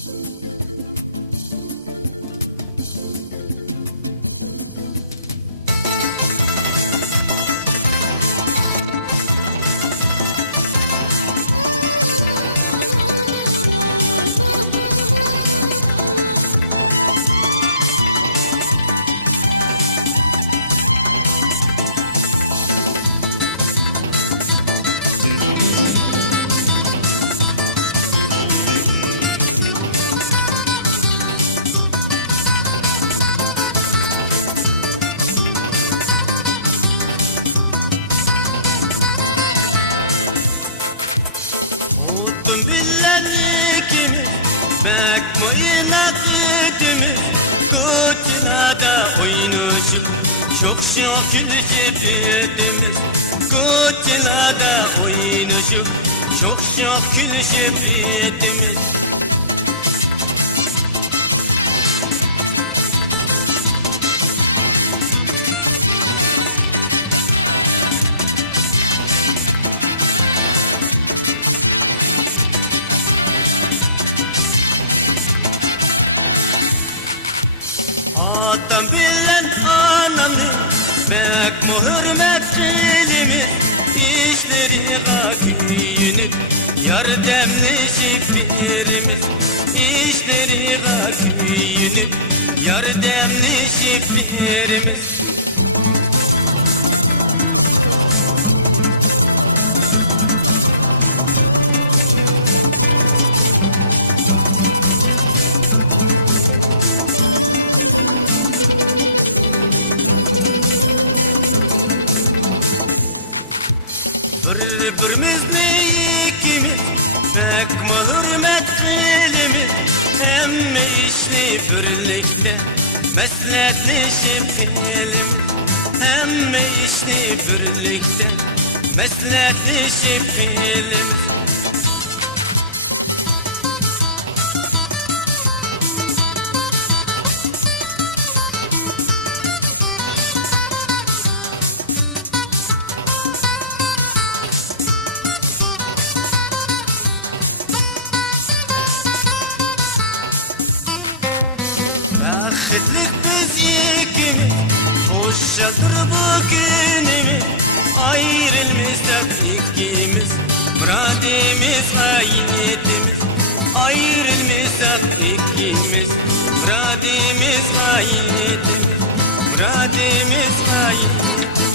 Utun billerlikimiz, bek moyuna gidimiz, kutilada oynuşup, çok çok gülüşüp yedimiz. Kutilada oynuşup, çok çok gülüşüp yedimiz. Atam bilen anamı, bek mu hürmetçilimi, işleri gaküyünüp, yardımlaşıp birimiz. İşleri gaküyünüp, yardımlaşıp birimiz. Birbirimizni ikimiz pek mi hürmetçilimiz, hemme işni birlikte mesletleşip elimiz. Hemme işni birlikte mesletleşip elimiz. Bakitlik biz ikimiz, hoşçadır bugünümüz. Ayrılmışsak ikimiz, muradimiz gayetimiz. Ayrılmışsak ikimiz, muradimiz gayetimiz. Muradimiz gayetimiz.